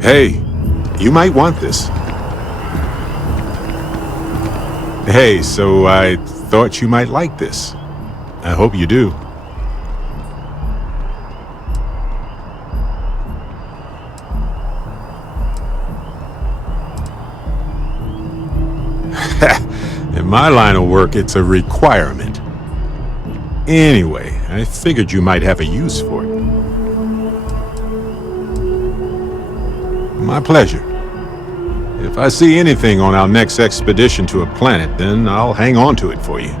Hey, you might want this. Hey, so I thought you might like this. I hope you do. In my line of work, it's a requirement. Anyway, I figured you might have a use for it. My pleasure. If I see anything on our next expedition to a planet, then I'll hang on to it for you.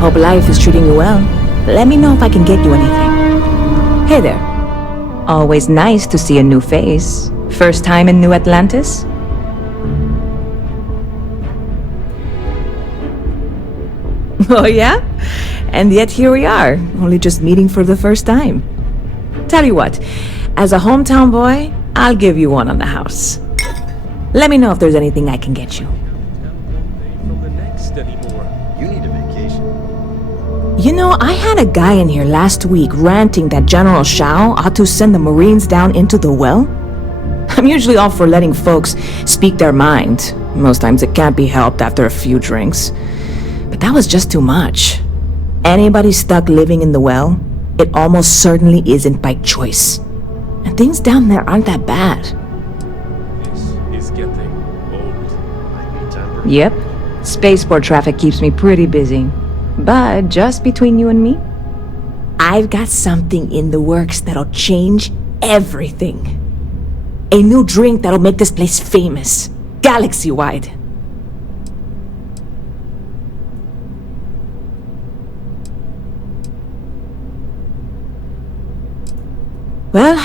Hope life is treating you well. Let me know if I can get you anything. Hey there. Always nice to see a new face. First time in New Atlantis? Oh yeah? And yet here we are, only just meeting for the first time. Tell you what, as a hometown boy, I'll give you one on the house. Let me know if there's anything I can get you. You need a vacation. You know, I had a guy in here last week ranting that General Shao ought to send the Marines down into the well. I'm usually all for letting folks speak their mind. Most times it can't be helped after a few drinks. But that was just too much. Anybody stuck living in the well, it almost certainly isn't by choice. And things down there aren't that bad. This is getting old. Might be time for Yep. Spaceport traffic keeps me pretty busy. But just between you and me, I've got something in the works that'll change everything. A new drink that'll make this place famous, galaxy-wide. Well,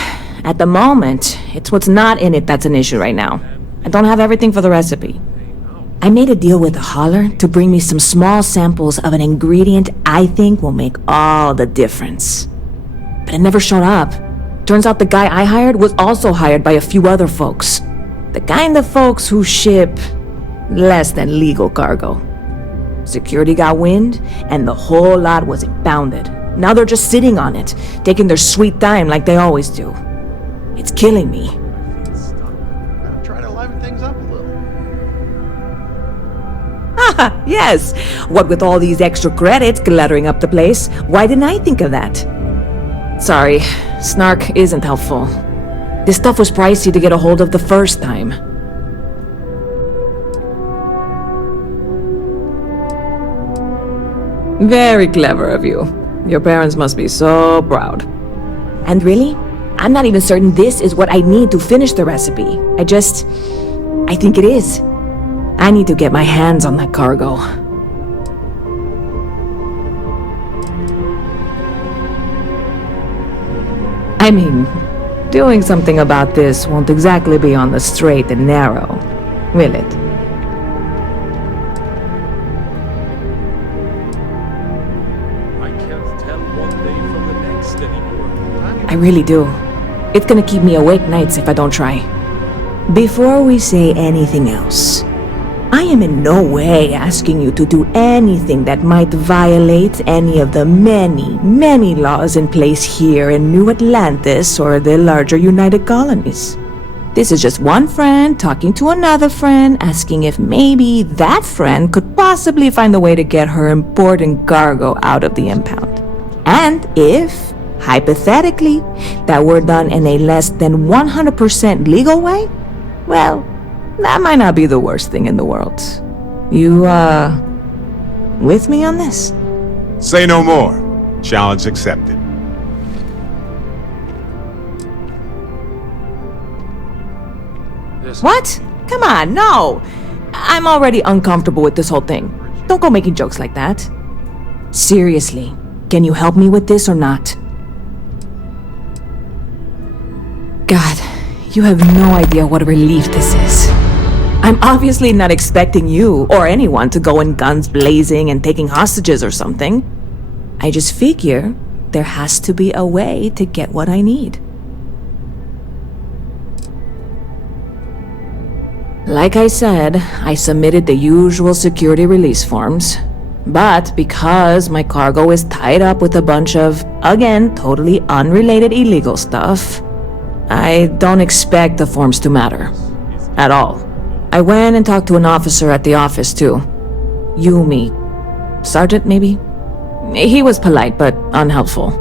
at the moment, it's what's not in it that's an issue right now. I don't have everything for the recipe. I made a deal with a hauler to bring me some small samples of an ingredient I think will make all the difference. But it never showed up. Turns out the guy I hired was also hired by a few other folks. The kind of folks who ship less than legal cargo. Security got wind, and the whole lot was impounded. Now they're just sitting on it, taking their sweet time like they always do. It's killing me. Try to liven things up a little. Haha, yes! What with all these extra credits cluttering up the place, why didn't I think of that? Sorry, snark isn't helpful. This stuff was pricey to get a hold of the first time. Very clever of you. Your parents must be so proud. And really, I'm not even certain this is what I need to finish the recipe. I think it is. I need to get my hands on that cargo. I mean, doing something about this won't exactly be on the straight and narrow, will it? I can't tell one day from the next anymore. I really do. It's gonna keep me awake nights if I don't try. Before we say anything else, I am in no way asking you to do anything that might violate any of the many, many laws in place here in New Atlantis or the larger United Colonies. This is just one friend talking to another friend, asking if maybe that friend could possibly find a way to get her important cargo out of the impound. And if, hypothetically, that were done in a less than 100% legal way, well, that might not be the worst thing in the world. You, with me on this? Say no more. Challenge accepted. This What? Come on, no! I'm already uncomfortable with this whole thing. Don't go making jokes like that. Seriously, can you help me with this or not? God, you have no idea what a relief this is. I'm obviously not expecting you or anyone to go in guns blazing and taking hostages or something. I just figure there has to be a way to get what I need. Like I said, I submitted the usual security release forms. But because my cargo is tied up with a bunch of, again, totally unrelated illegal stuff, I don't expect the forms to matter. At all. I went and talked to an officer at the office, too. Yumi. Sergeant, maybe? He was polite, but unhelpful.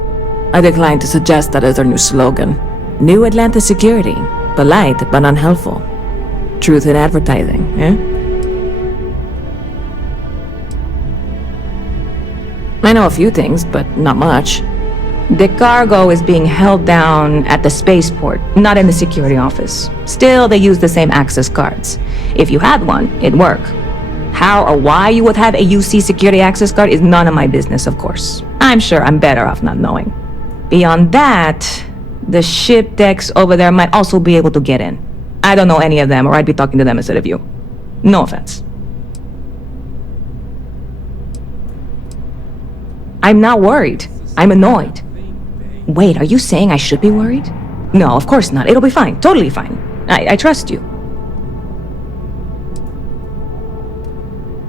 I declined to suggest that as their new slogan. New Atlanta Security. Polite, but unhelpful. Truth in advertising, eh? I know a few things, but not much. The cargo is being held down at the spaceport, not in the security office. Still, they use the same access cards. If you had one, it'd work. How or why you would have a UC security access card is none of my business, of course. I'm sure I'm better off not knowing. Beyond that, the ship decks over there might also be able to get in. I don't know any of them, or I'd be talking to them instead of you. No offense. I'm not worried. I'm annoyed. Wait, are you saying I should be worried? No, of course not. It'll be fine. Totally fine. I trust you.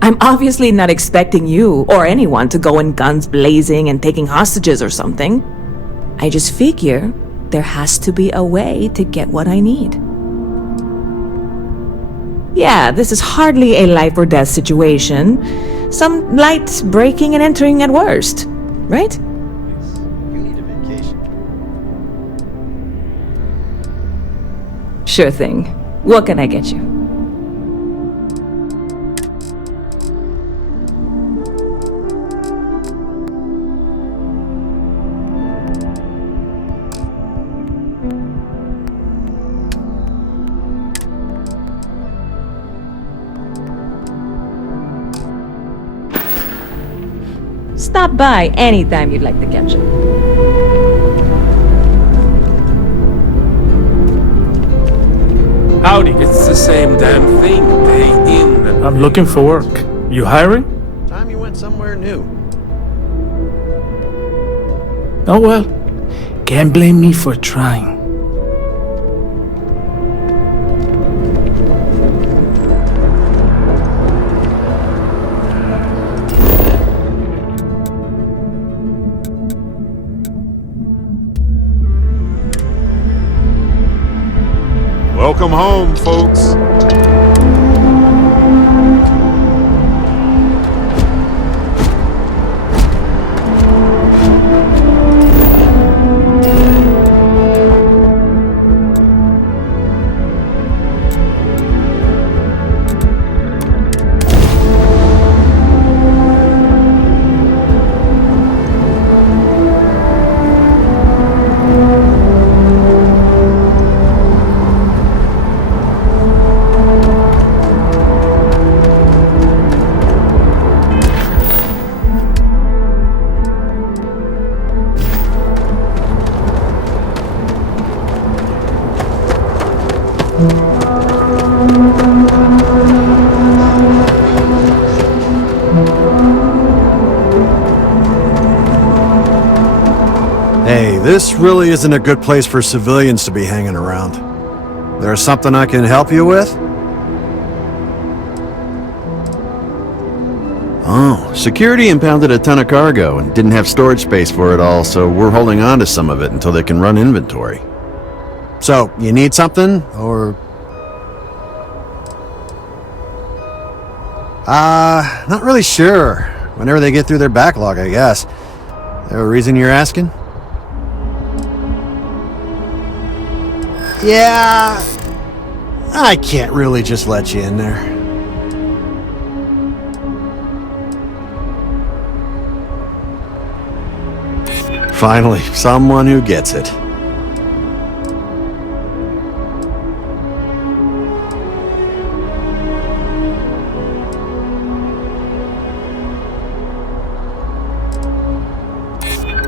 I'm obviously not expecting you or anyone to go in guns blazing and taking hostages or something. I just figure there has to be a way to get what I need. Yeah, this is hardly a life or death situation. Some light breaking and entering at worst, right? You need a vacation. Sure thing. What can I get you? Stop by anytime you'd like to catch it. Howdy. It's the same damn thing, day in and I'm looking for work. You hiring? Time you went somewhere new. Oh well, can't blame me for trying. Welcome home, folks. Hey, this really isn't a good place for civilians to be hanging around. There's something I can help you with? Oh, security impounded a ton of cargo and didn't have storage space for it all, so we're holding on to some of it until they can run inventory. So, you need something, or... not really sure. Whenever they get through their backlog, I guess. There a reason you're asking? Yeah... I can't really just let you in there. Finally, someone who gets it.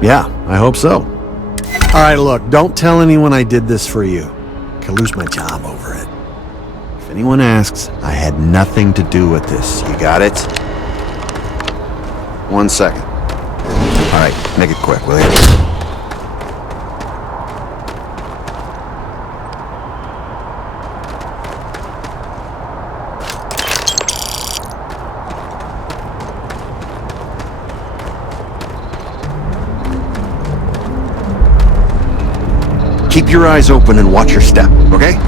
Yeah, I hope so. Alright, look, don't tell anyone I did this for you. Could lose my job over it. If anyone asks, I had nothing to do with this. You got it? 1 second. All right, make it quick, will you? Keep your eyes open and watch your step, okay?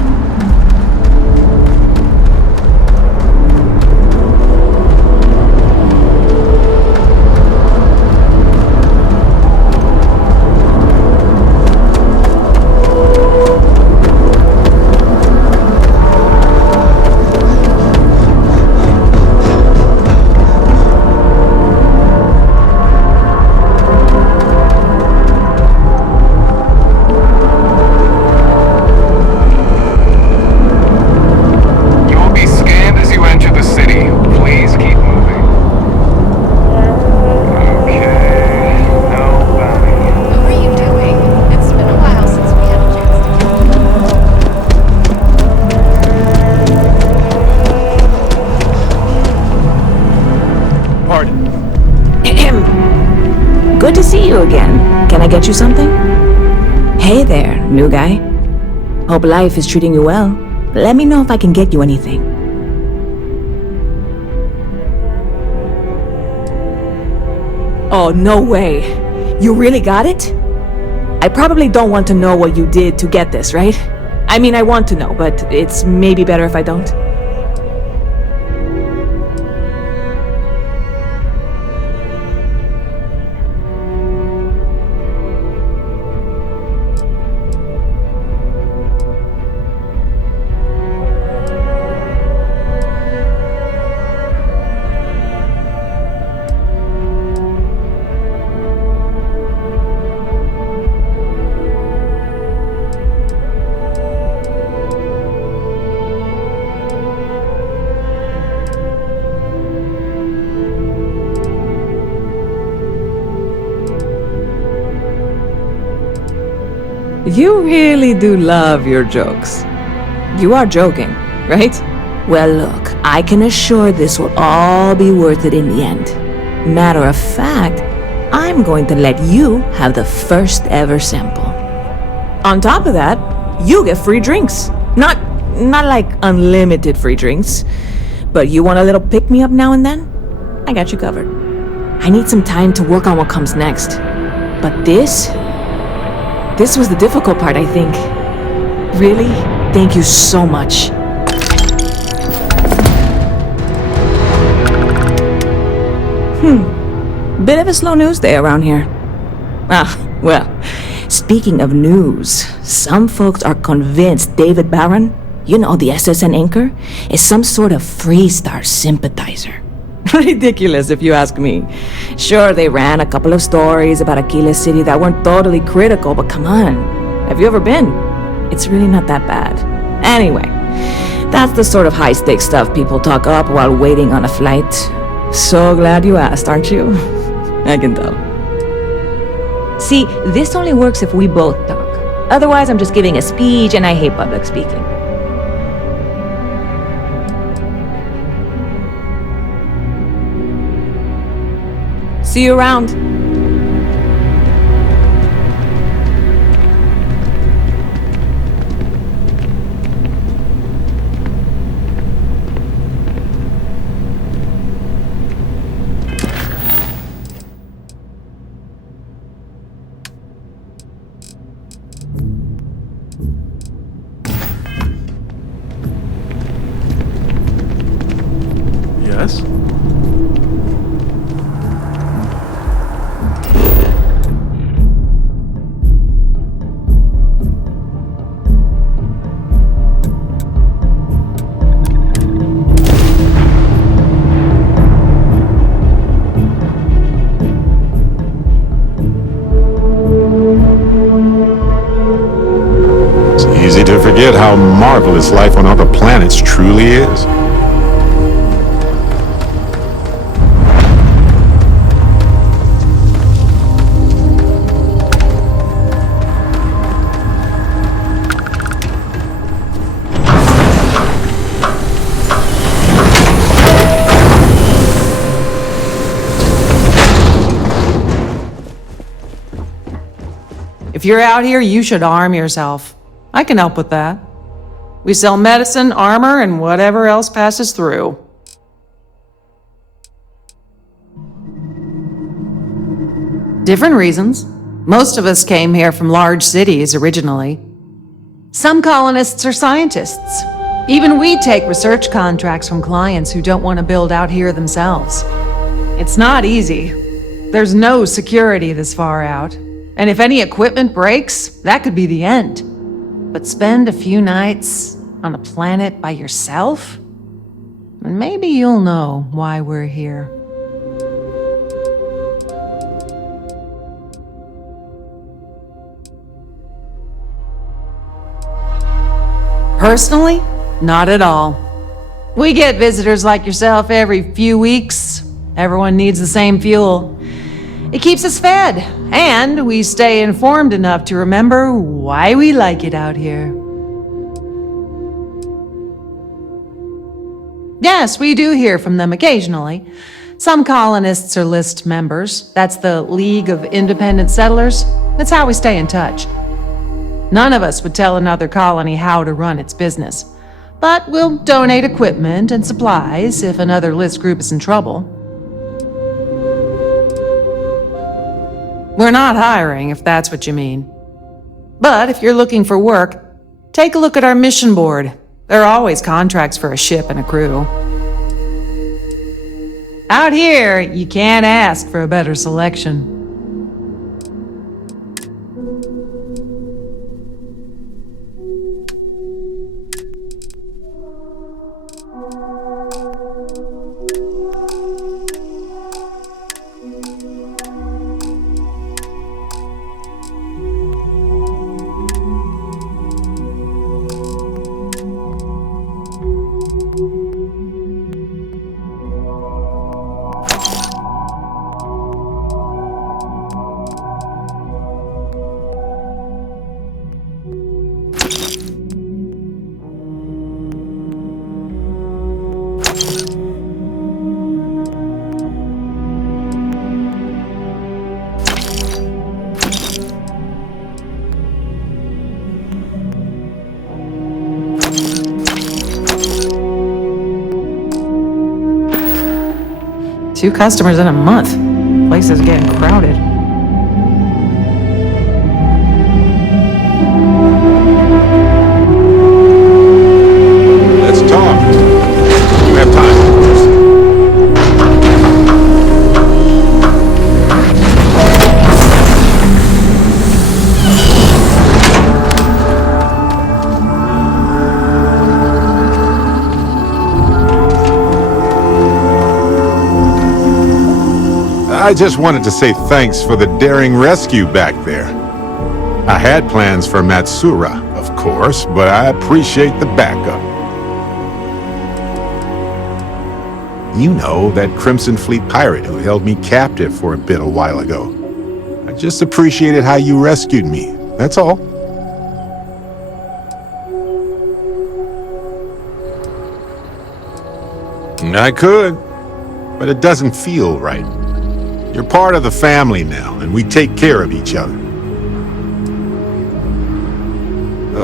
Good to see you again. Can I get you something? Hey there, new guy. Hope life is treating you well. Let me know if I can get you anything. Oh, no way. You really got it? I probably don't want to know what you did to get this, right? I mean, I want to know, but it's maybe better if I don't. You really do love your jokes. You are joking, right? Well, look, I can assure this will all be worth it in the end. Matter of fact, I'm going to let you have the first ever sample. On top of that, you get free drinks. Not like unlimited free drinks, but you want a little pick-me-up now and then? I got you covered. I need some time to work on what comes next. But this was the difficult part, I think. Really? Thank you so much. Bit of a slow news day around here. Well, speaking of news, some folks are convinced David Barron, you know, the SSN anchor, is some sort of Freestar sympathizer. Ridiculous, if you ask me. Sure, they ran a couple of stories about Aquila City that weren't totally critical, but come on. Have you ever been? It's really not that bad. Anyway, that's the sort of high-stakes stuff people talk up while waiting on a flight. So glad you asked, aren't you? I can tell. See, this only works if we both talk. Otherwise, I'm just giving a speech, and I hate public speaking. See you around. Yes? It's easy to forget how marvelous life on other planets truly is. If you're out here, you should arm yourself. I can help with that. We sell medicine, armor, and whatever else passes through. Different reasons. Most of us came here from large cities originally. Some colonists are scientists. Even we take research contracts from clients who don't want to build out here themselves. It's not easy. There's no security this far out. And if any equipment breaks, that could be the end. But spend a few nights on a planet by yourself? And maybe you'll know why we're here. Personally, not at all. We get visitors like yourself every few weeks. Everyone needs the same fuel. It keeps us fed, and we stay informed enough to remember why we like it out here. Yes, we do hear from them occasionally. Some colonists are list members. That's the League of Independent Settlers. That's how we stay in touch. None of us would tell another colony how to run its business. But we'll donate equipment and supplies if another list group is in trouble. We're not hiring, if that's what you mean. But if you're looking for work, take a look at our mission board. There are always contracts for a ship and a crew. Out here, you can't ask for a better selection. Two customers in a month. Place is getting crowded. I just wanted to say thanks for the daring rescue back there. I had plans for Matsura, of course, but I appreciate the backup. You know, that Crimson Fleet pirate who held me captive for a bit a while ago. I just appreciated how you rescued me, that's all. I could, but it doesn't feel right. You're part of the family now, and we take care of each other.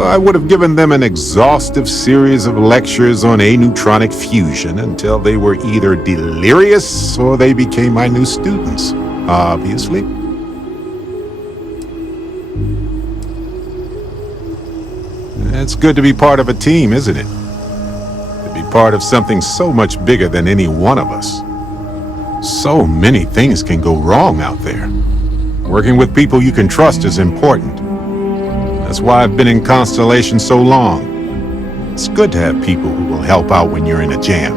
I would have given them an exhaustive series of lectures on aneutronic fusion until they were either delirious or they became my new students, obviously. It's good to be part of a team, isn't it? To be part of something so much bigger than any one of us. So many things can go wrong out there. Working with people you can trust is important. That's why I've been in Constellation so long. It's good to have people who will help out when you're in a jam.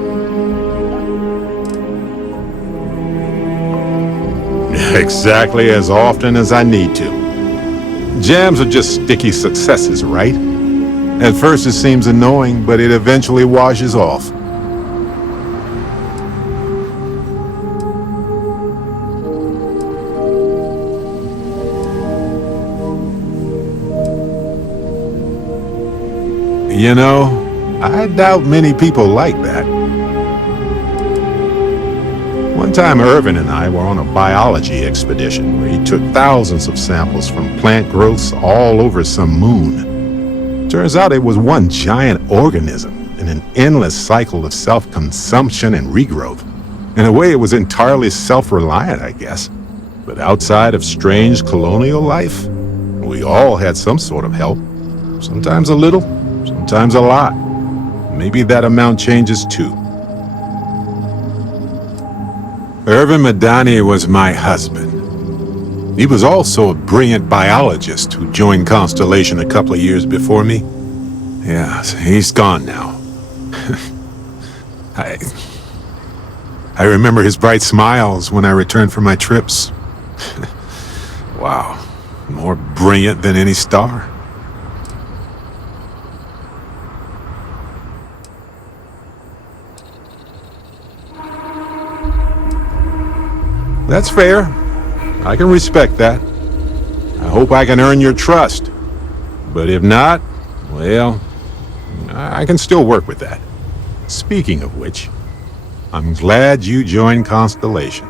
Exactly as often as I need to. Jams are just sticky successes, right? At first it seems annoying, but it eventually washes off. You know, I doubt many people like that. One time Irvin and I were on a biology expedition where he took thousands of samples from plant growths all over some moon. Turns out it was one giant organism in an endless cycle of self-consumption and regrowth. In a way, it was entirely self-reliant, I guess. But outside of strange colonial life, we all had some sort of help. Sometimes a little, sometimes a lot. Maybe that amount changes too. Irvin Madani was my husband. He was also a brilliant biologist who joined Constellation a couple of years before me. Yeah, he's gone now. I remember his bright smiles when I returned from my trips. Wow, more brilliant than any star. That's fair. I can respect that. I hope I can earn your trust. But if not, well, I can still work with that. Speaking of which, I'm glad you joined Constellation.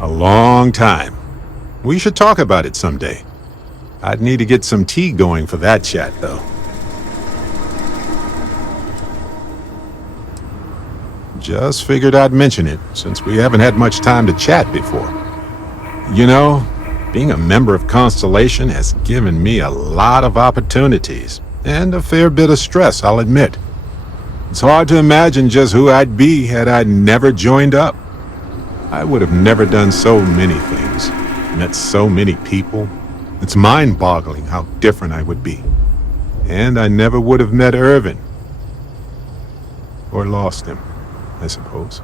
A long time. We should talk about it someday. I'd need to get some tea going for that chat, though. Just figured I'd mention it, since we haven't had much time to chat before. You know, being a member of Constellation has given me a lot of opportunities, and a fair bit of stress, I'll admit. It's hard to imagine just who I'd be had I never joined up. I would have never done so many things, met so many people. It's mind-boggling how different I would be. And I never would have met Irvin. Or lost him, I suppose.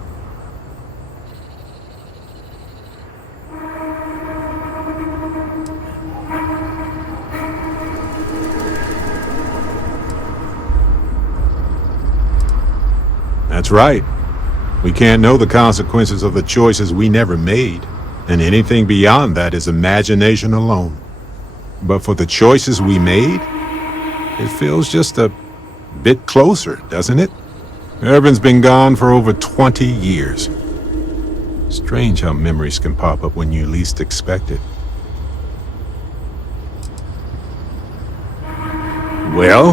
That's right. We can't know the consequences of the choices we never made, and anything beyond that is imagination alone. But for the choices we made, it feels just a bit closer, doesn't it? Irvin's been gone for over 20 years. Strange how memories can pop up when you least expect it. Well,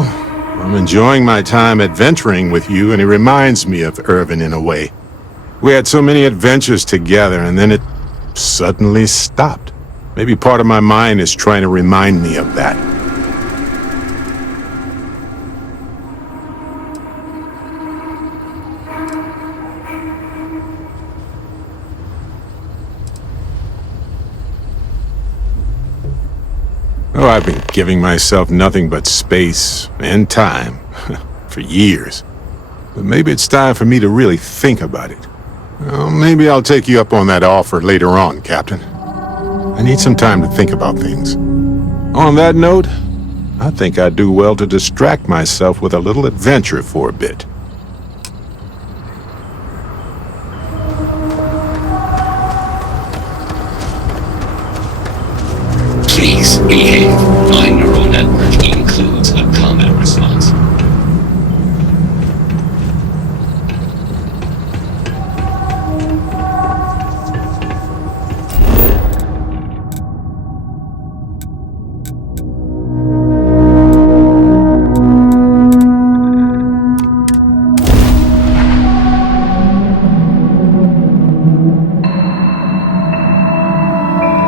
I'm enjoying my time adventuring with you, and it reminds me of Irvin in a way. We had so many adventures together, and then it suddenly stopped. Maybe part of my mind is trying to remind me of that. Oh, I've been giving myself nothing but space and time for years. But maybe it's time for me to really think about it. Well, maybe I'll take you up on that offer later on, Captain. I need some time to think about things. On that note, I think I'd do well to distract myself with a little adventure for a bit. Please behave. My neural network includes a combat response.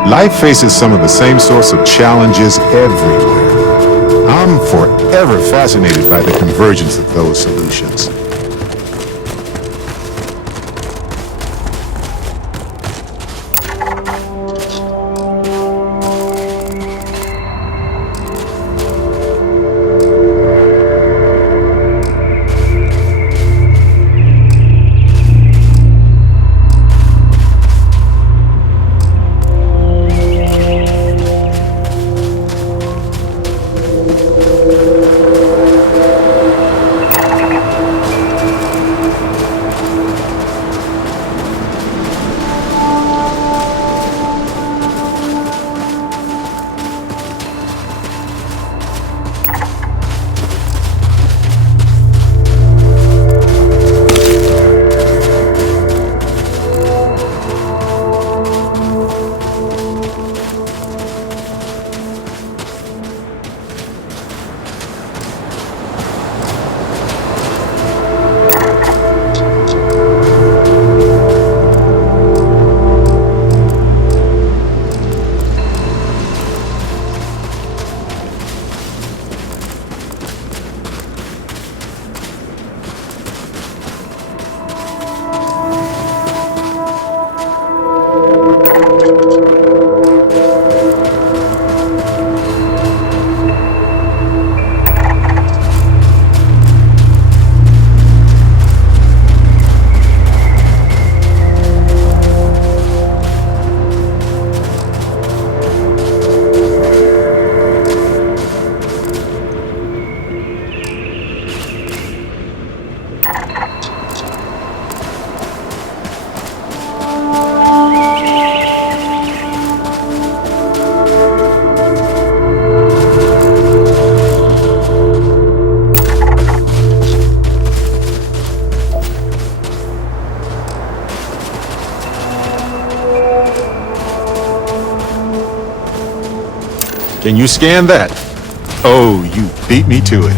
Life faces some of the same sorts of challenges everywhere. I'm forever fascinated by the convergence of those solutions. Can you scan that? Oh, you beat me to it.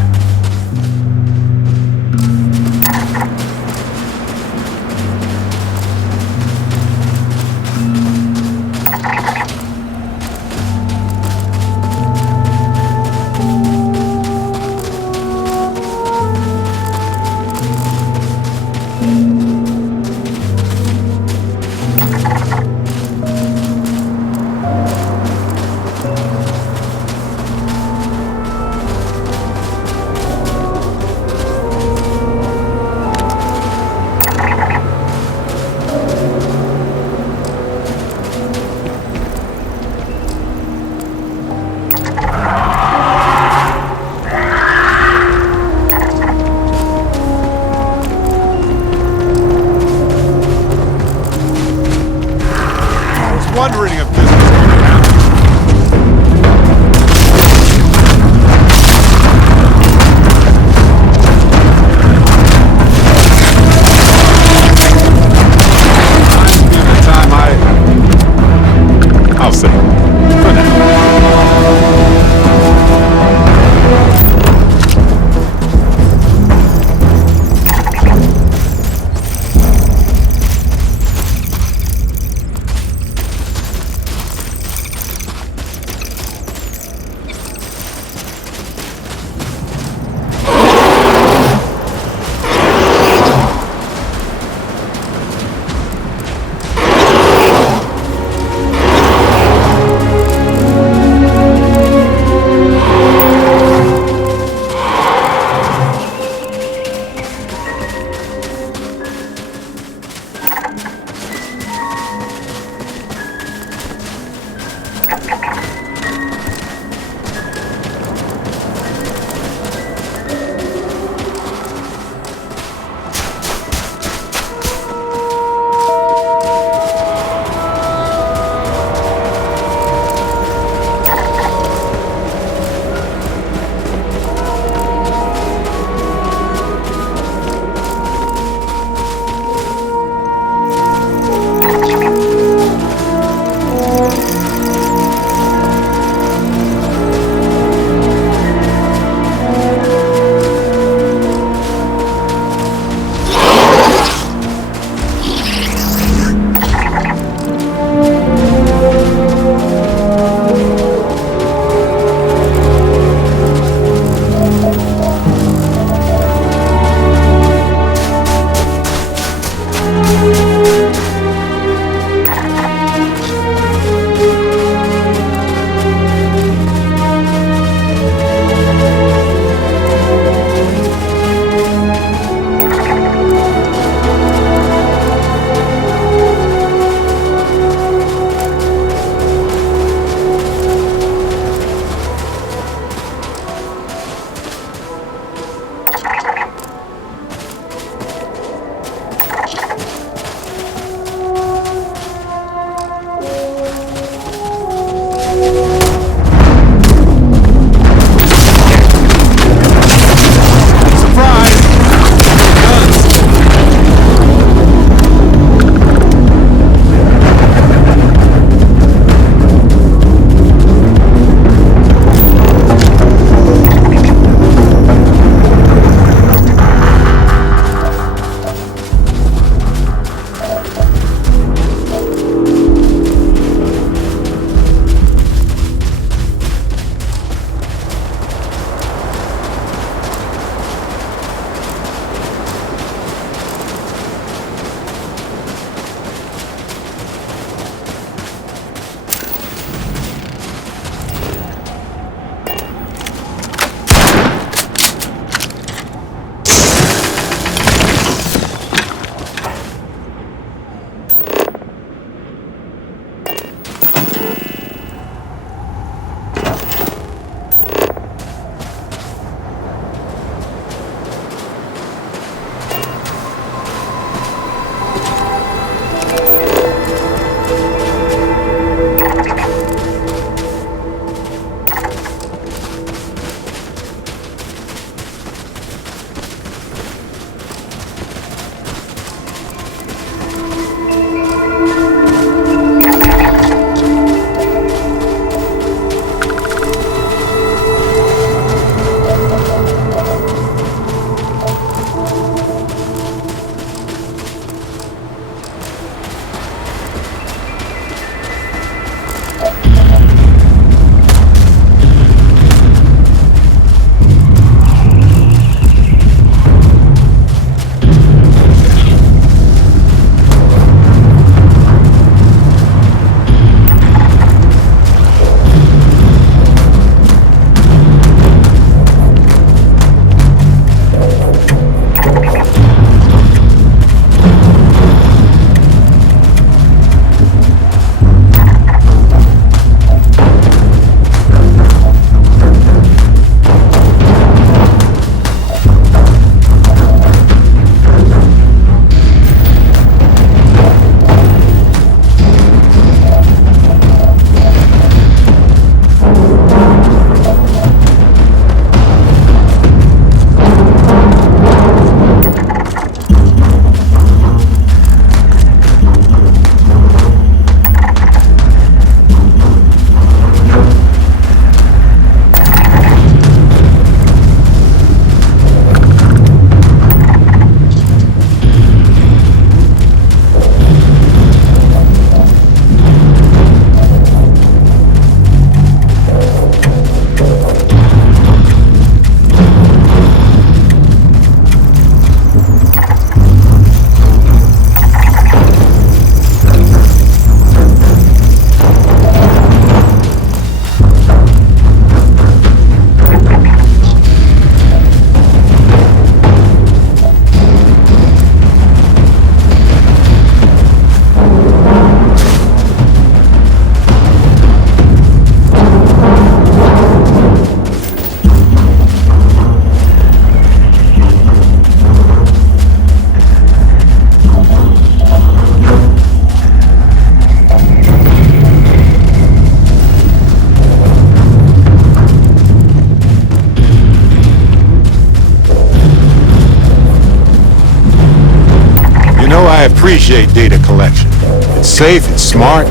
I appreciate data collection. It's safe, it's smart,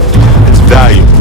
it's valuable.